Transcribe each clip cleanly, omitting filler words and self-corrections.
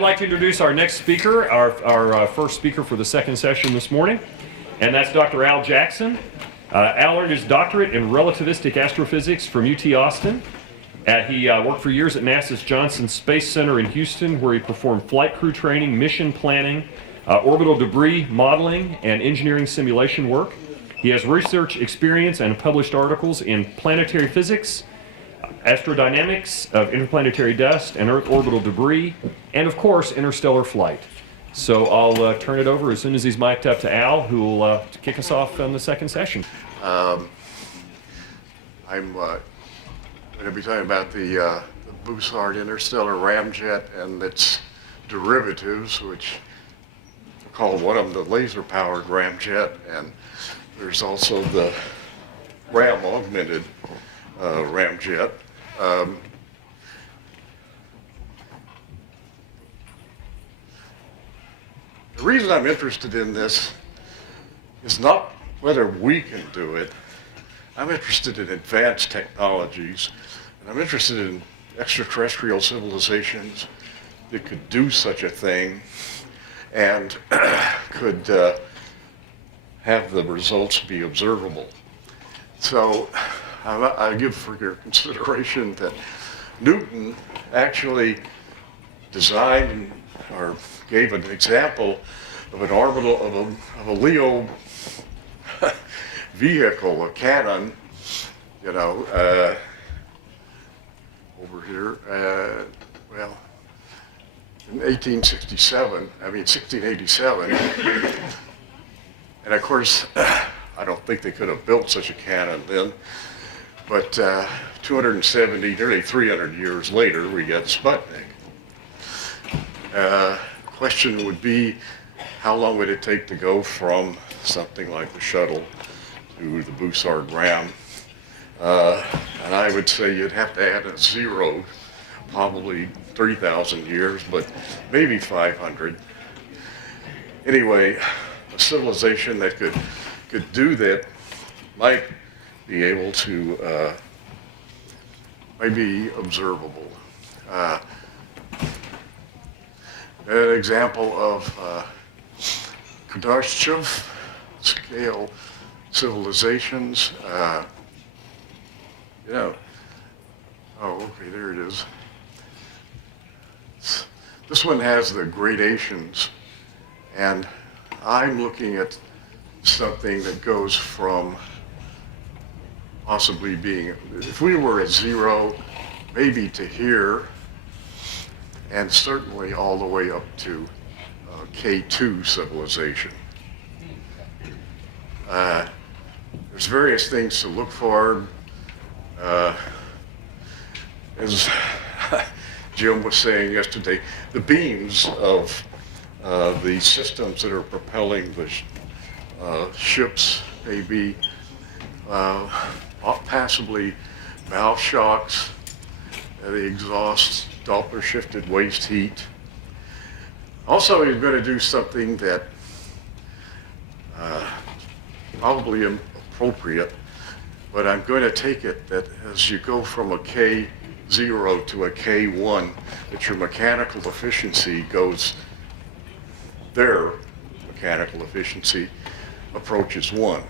I'd like to introduce our next speaker, our first speaker for the second session this morning, and that's Dr. Al Jackson. Al earned his doctorate in relativistic astrophysics from UT Austin. He worked for years at NASA's Johnson Space Center in Houston, where he performed flight crew training, mission planning, orbital debris modeling, and engineering simulation work. He has research experience and published articles in planetary physics, astrodynamics of interplanetary dust and Earth orbital debris, and of course, interstellar flight. So I'll turn it over as soon as he's mic'd up to Al, who will kick us off on the second session. I'm going to be talking about the Bussard Interstellar Ramjet and its derivatives, which are called one of them the laser-powered ramjet, and there's also the Augmented ramjet. The reason I'm interested in this is not whether we can do it. I'm interested in advanced technologies, and I'm interested in extraterrestrial civilizations that could do such a thing and could have the results be observable. So I give for your consideration that Newton actually designed or gave an example of an orbital of a LEO vehicle, a cannon, you know, over here, well, in 1687, and of course, I don't think they could have built such a cannon then, but 270, nearly 300 years later, we get Sputnik. Question would be, how long would it take to go from something like the shuttle to the Bussard Ram? And I would say you'd have to add a zero, probably 3,000 years, but maybe 500. Anyway, a civilization that could do that might be able to, might be observable. An example of Kardashev scale civilizations. Oh, okay, there it is. This one has the gradations, and I'm looking at something that goes from possibly being, if we were at zero, maybe to here, and certainly all the way up to K2 civilization. There's various things to look for. As Jim was saying yesterday, the beams of the systems that are propelling the ships may be passably valve shocks, the exhaust, Doppler shifted waste heat. Also, he's going to do something that probably appropriate, but I'm going to take it that as you go from a K0 to a K1, that your mechanical efficiency goes, their mechanical efficiency approaches 1.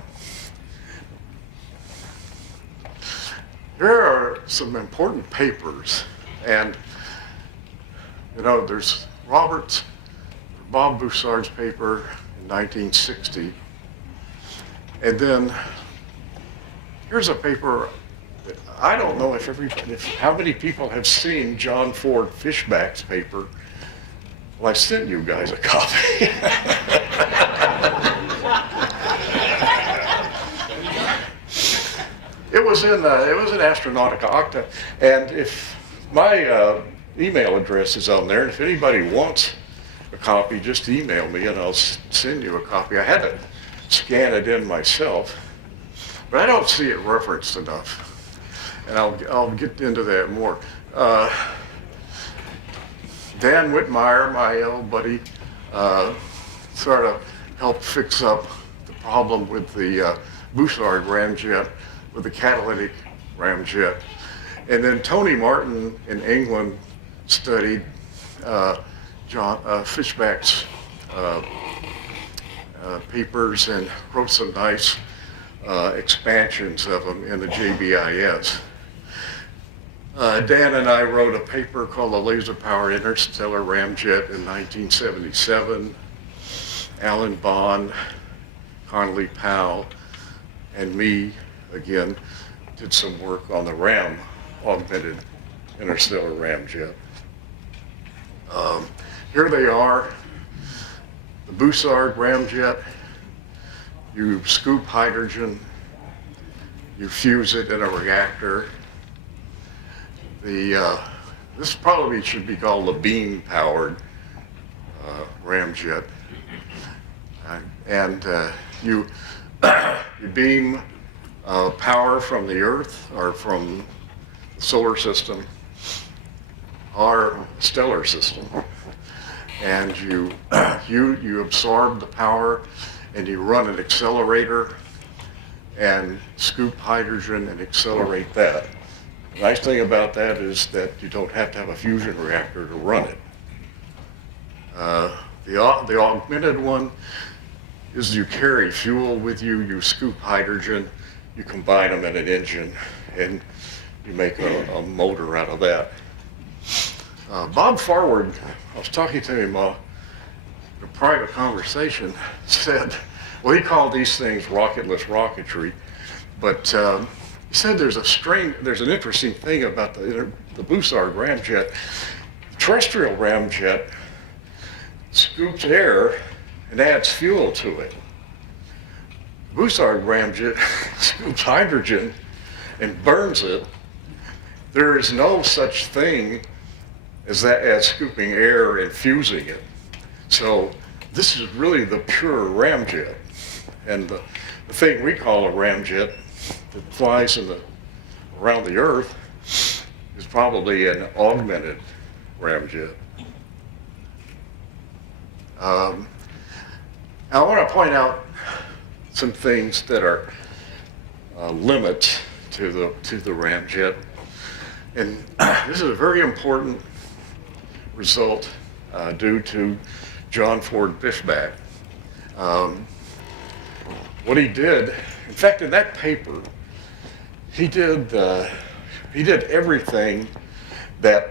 There are some important papers, and you know, there's Bob Bussard's paper in 1960, and then here's a paper that I don't know if how many people have seen John Ford Fischbach's paper. Well, I sent you guys a copy. It was in Astronautica Octa, and if my email address is on there, and if anybody wants a copy, just email me and I'll send you a copy. I had to scan it in myself, but I don't see it referenced enough, and I'll get into that more. Dan Whitmire, my old buddy, sort of helped fix up the problem with the Bussard Ramjet, with the catalytic ramjet. And then Tony Martin in England studied Fischbach's papers and wrote some nice expansions of them in the JBIS. Dan and I wrote a paper called The Laser-Powered Interstellar Ramjet in 1977. Alan Bond, Conley Powell, and me, again, did some work on the RAM, Augmented Interstellar Ramjet. Here they are, the Bussard Ramjet. You scoop hydrogen, you fuse it in a reactor. This probably should be called a beam-powered ramjet. And you beam power from the Earth or from the solar system or stellar system, and you absorb the power and you run an accelerator and scoop hydrogen and accelerate that. The nice thing about that is that you don't have to have a fusion reactor to run it. The augmented one is you carry fuel with you, you scoop hydrogen, you combine them in an engine, and you make a motor out of that. Bob Forward, I was talking to him in a private conversation, said, well, he called these things rocketless rocketry, but he said there's an interesting thing about the Bussard Ramjet. The terrestrial ramjet scoops air and adds fuel to it. The Bussard Ramjet scoops hydrogen and burns it. There is no such thing as scooping air and fusing it. So this is really the pure ramjet. And the thing we call a ramjet that flies around the Earth is probably an augmented ramjet. I want to point out some things that are limits to the ramjet, and this is a very important result due to John Ford Fischbach. What he did, in fact, in that paper, he did everything that,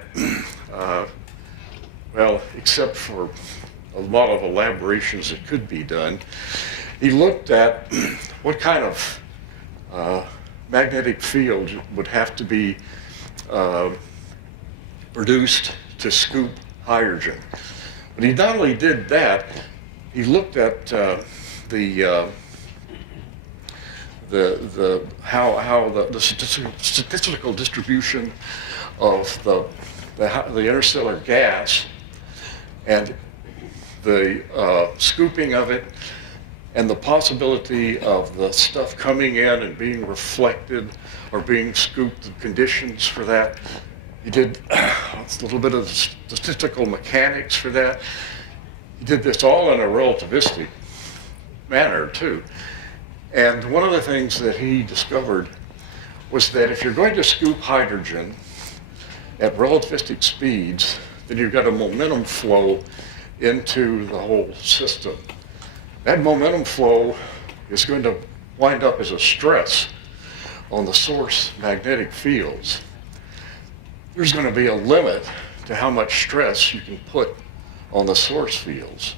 well, except for a lot of elaborations that could be done. He looked at what kind of magnetic field would have to be produced to scoop hydrogen. But he not only did that, he looked at how the statistical distribution of the interstellar gas and the scooping of it and the possibility of the stuff coming in and being reflected or being scooped, the conditions for that. He did a little bit of statistical mechanics for that. He did this all in a relativistic manner too. And one of the things that he discovered was that if you're going to scoop hydrogen at relativistic speeds, then you've got a momentum flow into the whole system. That momentum flow is going to wind up as a stress on the source magnetic fields. There's going to be a limit to how much stress you can put on the source fields.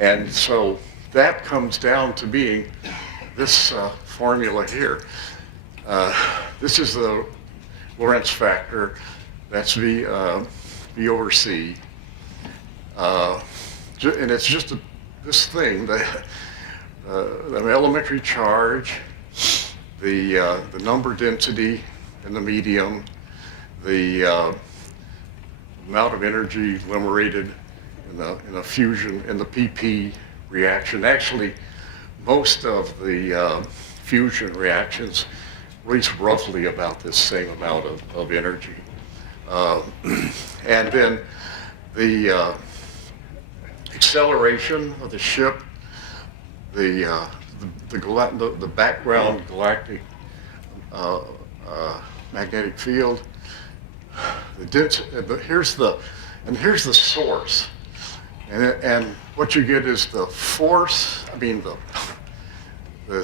And so that comes down to being this formula here. This is the Lorentz Factor. That's V over C. And it's just this thing, the elementary charge, the number density in the medium, the amount of energy liberated in a fusion, in the PP reaction. Actually, most of the fusion reactions release roughly about this same amount of energy. And then the acceleration of the ship, the background galactic magnetic field, here's the And here's the source. And what you get is the force, the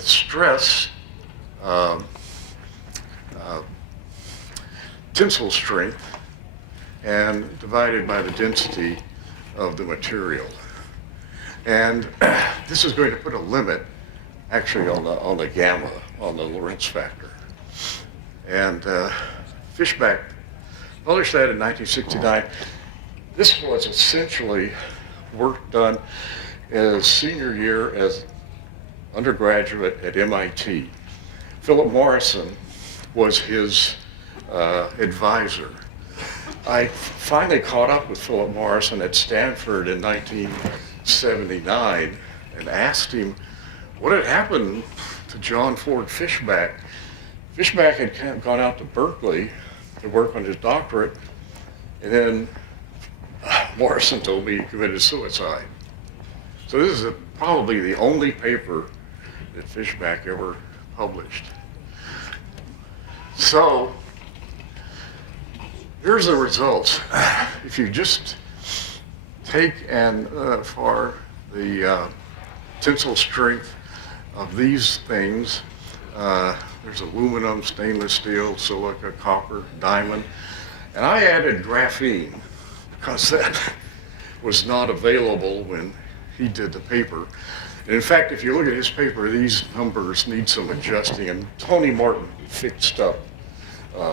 stress, tensile strength, and divided by the density of the material. And this is going to put a limit actually on the gamma, on the Lorentz factor. And Fischbach published that in 1969. This was essentially work done as senior year as undergraduate at MIT. Philip Morrison was his advisor. I finally caught up with Philip Morrison at Stanford in 1979 and asked him what had happened to John Ford Fischbach. Fischbach had gone out to Berkeley to work on his doctorate, and then Morrison told me he committed suicide. So this is probably the only paper that Fischbach ever published. So here's the results. If you just take and for the tensile strength of these things, there's aluminum, stainless steel, silica, copper, diamond, and I added graphene because that was not available when he did the paper. And in fact, if you look at his paper, these numbers need some adjusting, and Tony Martin fixed up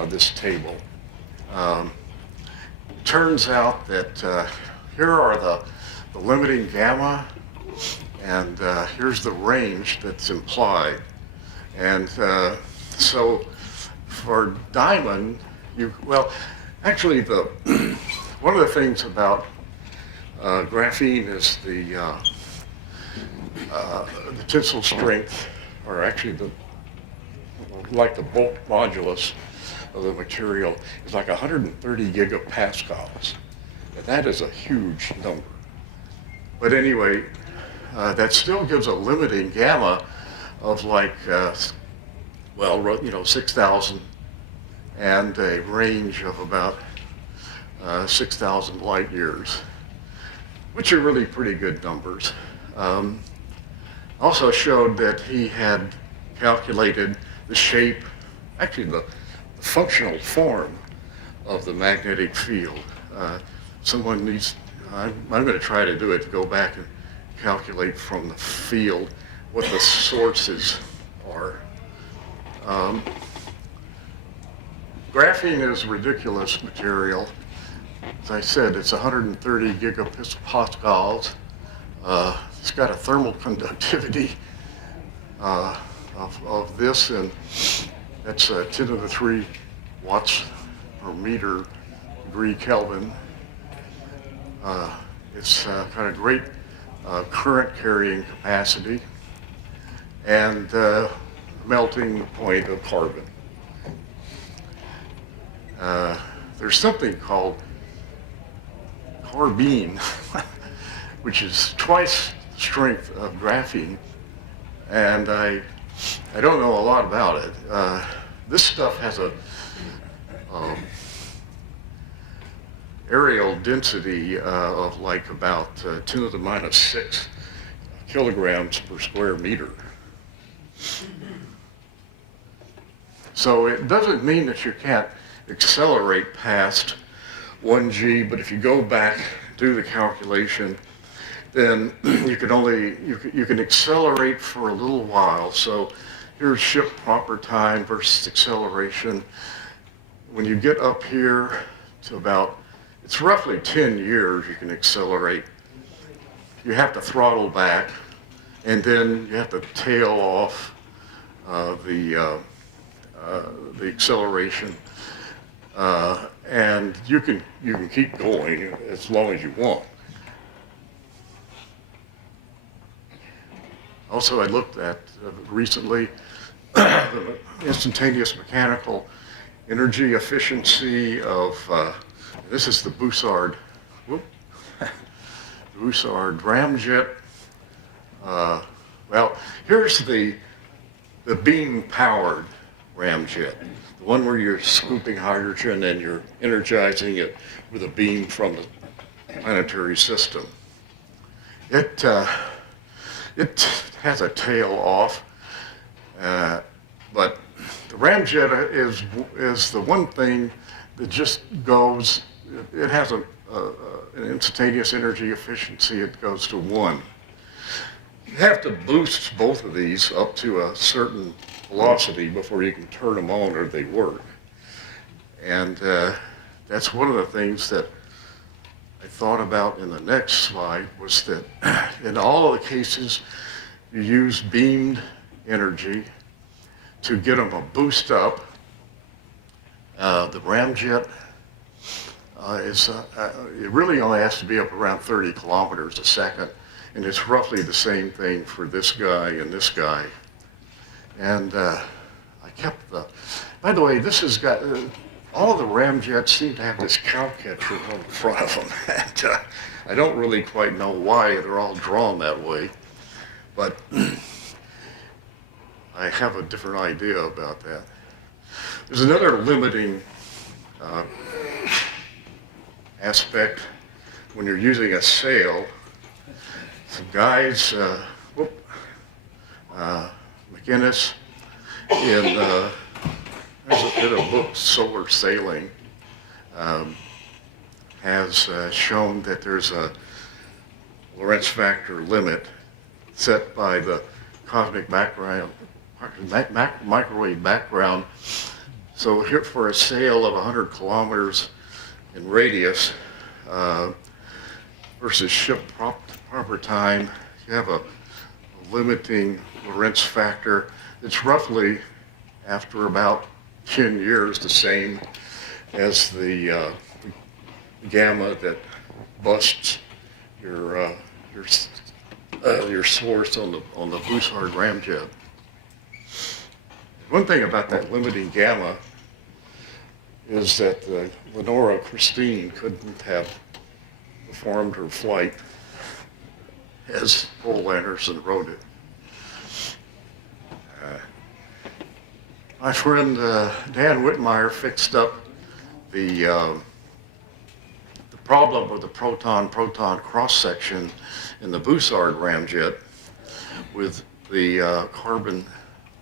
this table. Turns out that here are the limiting gamma, and here's the range that's implied. And so for diamond, actually one of the things about graphene is the tensile strength, or actually the bulk modulus of the material is like 130 gigapascals. And that is a huge number. But anyway, that still gives a limiting gamma of 6,000 and a range of about 6,000 light years, which are really pretty good numbers. Also showed that he had calculated the shape, actually the functional form of the magnetic field. Someone needs, I'm going to try to do it, to go back and calculate from the field what the sources are. Graphene is a ridiculous material. As I said, it's 130 gigapascals. It's got a thermal conductivity of this, and that's 10 to the 3 watts per meter degree Kelvin. It's got a great current carrying capacity and melting point of carbon. There's something called carbene, which is twice the strength of graphene, and I don't know a lot about it. This stuff has a areal density of like about 10 to the minus 6 kilograms per square meter. So it doesn't mean that you can't accelerate past 1G, but if you go back, do the calculation, then you can accelerate for a little while. So here's ship proper time versus acceleration. When you get up here to about, it's roughly 10 years you can accelerate. You have to throttle back, and then you have to tail off the acceleration. And you can keep going as long as you want. Also, I looked at recently the instantaneous mechanical energy efficiency of, this is the Bussard Ramjet. Well, here's the beam-powered ramjet, the one where you're scooping hydrogen and you're energizing it with a beam from planetary system. It has a tail off, but the ramjet is the one thing that just goes. It has an instantaneous energy efficiency. It goes to 1. You have to boost both of these up to a certain velocity before you can turn them on or they work. And that's one of the things that I thought about in the next slide, was that in all of the cases you use beamed energy to get them a boost up. The ramjet it really only has to be up around 30 kilometers a second, and it's roughly the same thing for this guy and this guy. And I kept by the way, this has got, all of the ramjets seem to have this cow catcher on the front of them. And I don't really quite know why they're all drawn that way, but I have a different idea about that. There's another limiting aspect when you're using a sail. Some guys, McInnes, in a book, Solar Sailing, has shown that there's a Lorentz Factor limit set by the cosmic background, microwave background. So here, for a sail of 100 kilometers in radius versus ship proper time, you have a limiting Lorentz factor. It's roughly, after about 10 years, the same as the gamma that busts your source on the Bussard Ramjet. One thing about that limiting gamma is that Lenora Christine couldn't have performed her flight as Paul Anderson wrote it. My friend Dan Whitmire fixed up the problem with the proton-proton cross-section in the Bussard Ramjet with the carbon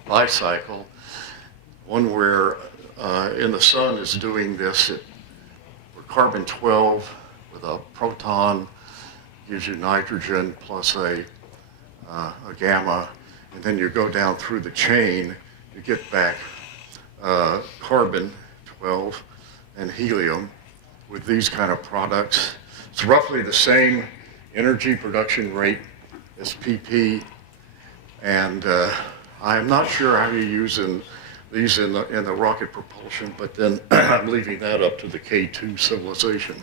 bicycle, one where in the sun is doing this, where carbon-12 with a proton gives you nitrogen plus a gamma, and then you go down through the chain, you get back carbon-12 and helium with these kind of products. It's roughly the same energy production rate as PP, and I'm not sure how you use these in the rocket propulsion, but then I'm leaving that up to the K2 civilization.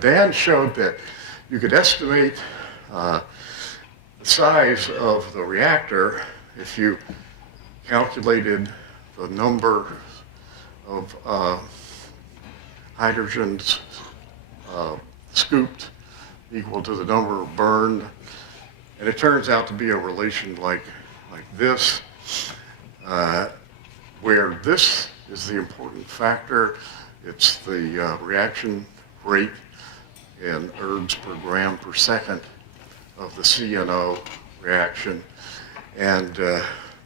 Dan showed that you could estimate the size of the reactor if you calculated the number of hydrogens scooped equal to the number burned, and it turns out to be a relation like this, where this is the important factor. It's the reaction rate in ergs per gram per second of the CNO reaction, and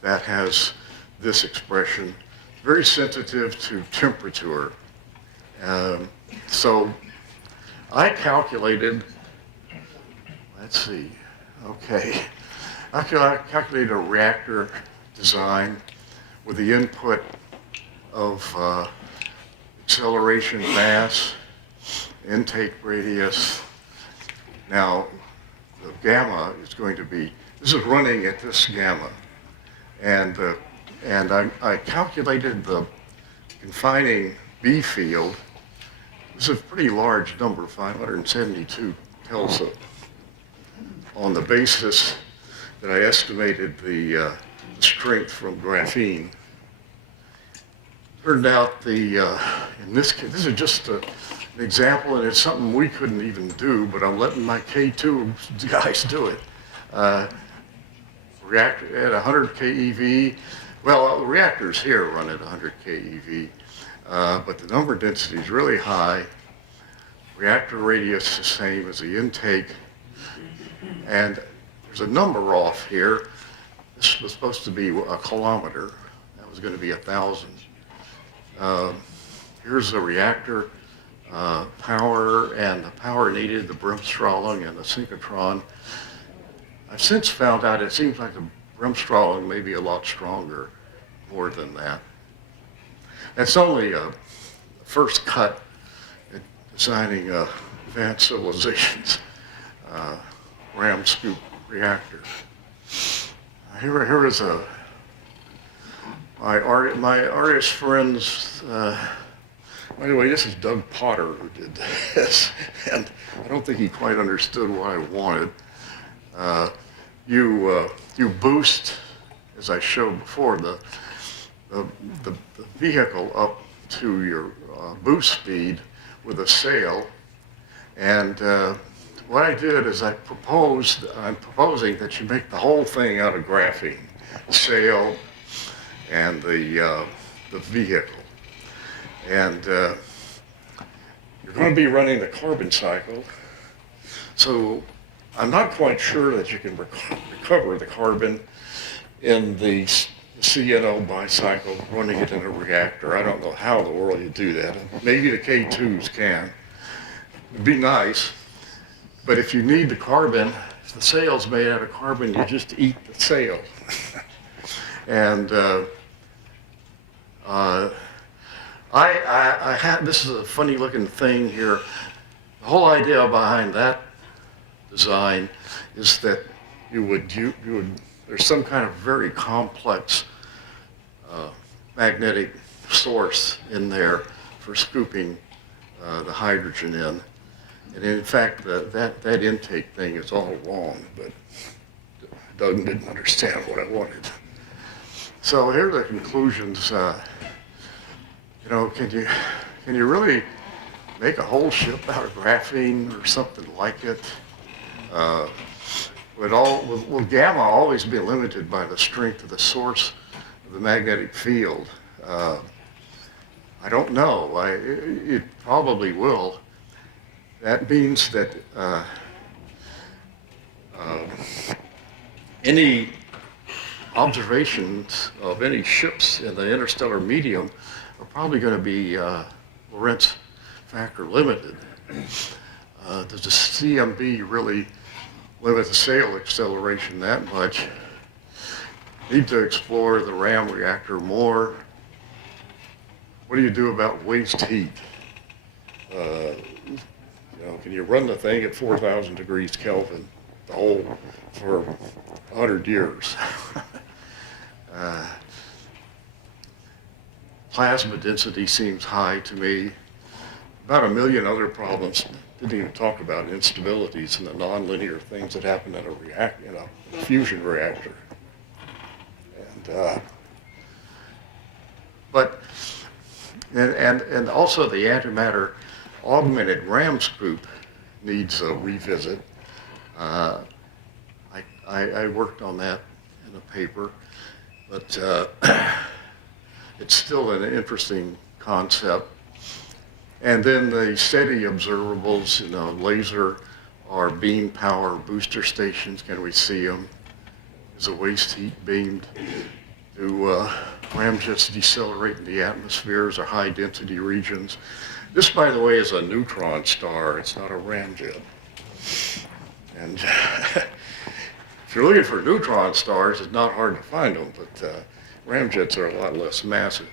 that has this expression, very sensitive to temperature. So I calculated, let's see, okay, I calculated a reactor design with the input of acceleration mass, intake radius. Now, the gamma is going to be, this is running at this gamma, and I calculated the confining B field. This is a pretty large number, 572 Kelsa, on the basis that I estimated the strength from graphene. Turned out in this case, this is just an example, and it's something we couldn't even do, but I'm letting my K2 guys do it. Reactor at 100 keV. Well, the reactors here run at 100 keV, but the number density is really high. reactor radius the same as the intake, and there's a number off here. This was supposed to be a kilometer. That was going to be 1,000. Here's the reactor power and the power needed, the Bremsstrahlung and the synchrotron. I've since found out it seems like the Bremsstrahlung may be a lot stronger, more than that. That's only a first cut at designing advanced civilizations ram scoop reactor. Here is my artist friends. By the way, this is Doug Potter who did this, and I don't think he quite understood what I wanted. You boost, as I showed before, the vehicle up to your boost speed with a sail, and what I did is I'm proposing that you make the whole thing out of graphene, the sail and the vehicle. And you're going to be running the carbon cycle, so I'm not quite sure that you can recover the carbon in the CNO bicycle, running it in a reactor. I don't know how in the world you do that. Maybe the K2s can. It'd be nice, but if you need the carbon, if the sail's made out of carbon, you just eat the sail. And I had, this is a funny looking thing here. The whole idea behind that design is that you would there's some kind of very complex magnetic source in there for scooping the hydrogen in. And in fact, that intake thing is all wrong, but Doug didn't understand what I wanted. So here are the conclusions. You know, can you really make a whole ship out of graphene or something like it? Will gamma always be limited by the strength of the source of the magnetic field? I don't know. It probably will. That means that any observations of any ships in the interstellar medium are probably going to be Lorentz Factor limited. Does the CMB really limit the sail acceleration that much? Need to explore the RAM reactor more. What do you do about waste heat? You know, can you run the thing at 4,000 degrees Kelvin, the whole, for 100 years? Plasma density seems high to me. About 1 million other problems. Didn't even talk about instabilities and the nonlinear things that happen in a fusion reactor. And also the antimatter augmented RAM scoop needs a revisit. I worked on that in a paper, but it's still an interesting concept. And then the SETI observables, you know, laser or beam power booster stations, can we see them? Is the waste heat beamed? Do ramjets decelerate in the atmospheres or high density regions? This, by the way, is a neutron star. It's not a ramjet. And if you're looking for neutron stars, it's not hard to find them, but ramjets are a lot less massive.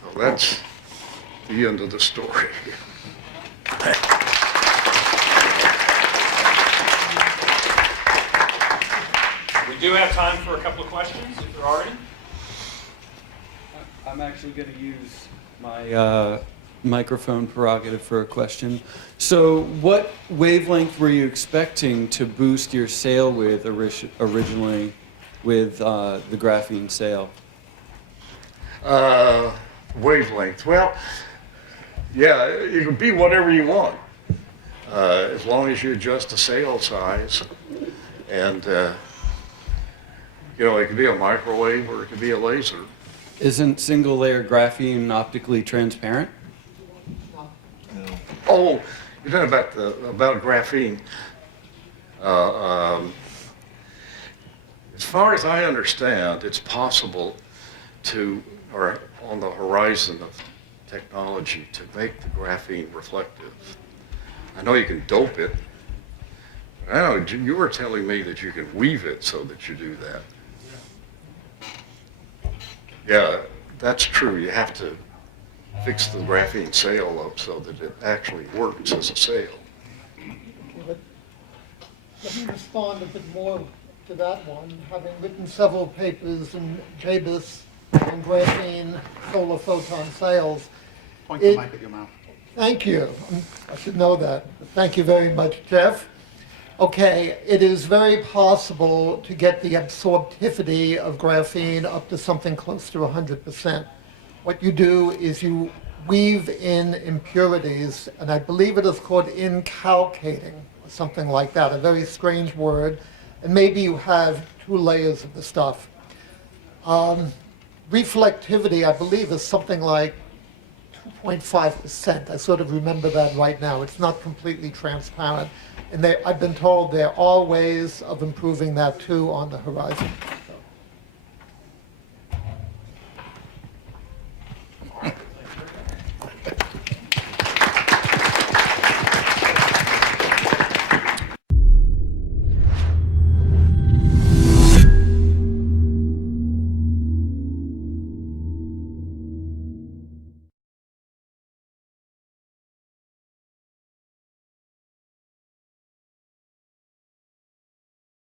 So that's the end of the story. We do have time for a couple of questions, if there are any. I'm actually going to use my microphone prerogative for a question. So what wavelength were you expecting to boost your sail with originally with the graphene sail? Wavelength. Well, yeah, it can be whatever you want, as long as you adjust the sail size. And, you know, it could be a microwave or it could be a laser. Isn't single layer graphene optically transparent? Oh, you're talking about graphene. As far as I understand, it's possible to, or on the horizon of technology, to make the graphene reflective. I know you can dope it. I know you were telling me that you can weave it so that you do that. Yeah, that's true. You have to fix the graphene sail up so that it actually works as a sail. But let me respond a bit more to that one. Having written several papers in JBIS on graphene solar photon sails. Point the mic at your mouth. Thank you. I should know that. Thank you very much, Jeff. Okay, it is very possible to get the absorptivity of graphene up to something close to 100%. What you do is you weave in impurities, and I believe it is called incalcating, or something like that, a very strange word, and maybe you have 2 layers of the stuff. Reflectivity, I believe, is something like 2.5%. I sort of remember that right now. It's not completely transparent. And I've been told there are ways of improving that too on the horizon.